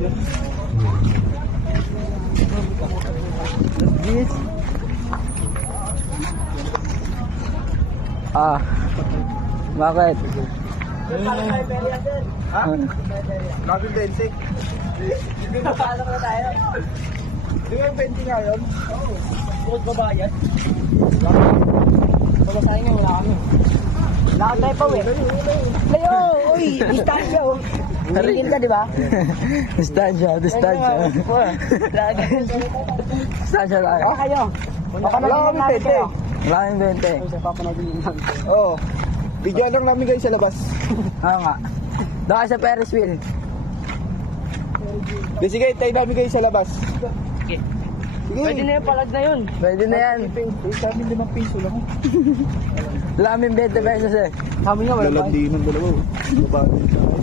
This. Bakit? Ha? Bagong bensik. Pasok na tayo. Di ba yung 20 nga yun? Oo. Bukod ba bayad? Pagkasahin nga, wala kami. Wala kang tayo pa, eh. Layo! Uy! Distansya, oh. Hingin ka, di ba? Distansya. Distansya lang. O, kayo. Wala kami 20. Wala kang 20. Sa papanagin lang. Oo. Video lang namin guys sa labas. Oo nga. Doon ka sa Ferris wheel. Di sige, tayo namin guys sa labas. Sige. Sige. Pwede na yung palag na yun. Pwede na yan. Sa amin 5 piso lang. Wala kaming 20 pesos eh. Kami nga, wala pa. Lalandi ng dalawa. Babawag na tayo.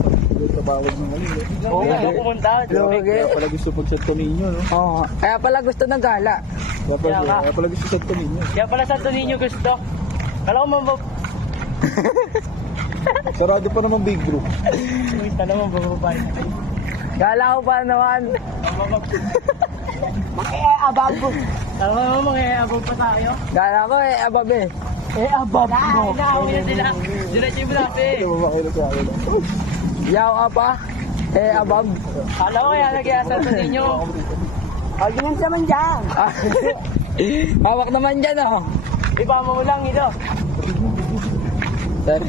Tabawag ng ano. Oo, okay. Pumunta. Lugi. Kaya pala gusto mag-Santo Niño, no? Oo. Kaya pala gusto ng gala. Kaya pala gusto Santo Niño. Kaya pala sa Ninyo gusto. Kala ko mabab... Sarado pa naman big group. Uy, tala mo, bababay na kayo. Gala ko pa naman. Makiabag ko. Tama mo, makiabag pa tayo. Gala ko eh, abab eh. Abab mo. Nakawin na sila. Diretso yung natin. Ito mamakilo sa akin. Yaw ka pa. Eh, abab. Kala ko kaya nag-iasal sa ninyo. Arguments naman dyan. Hawak naman dyan oh. Iba mo lang ito. Sir.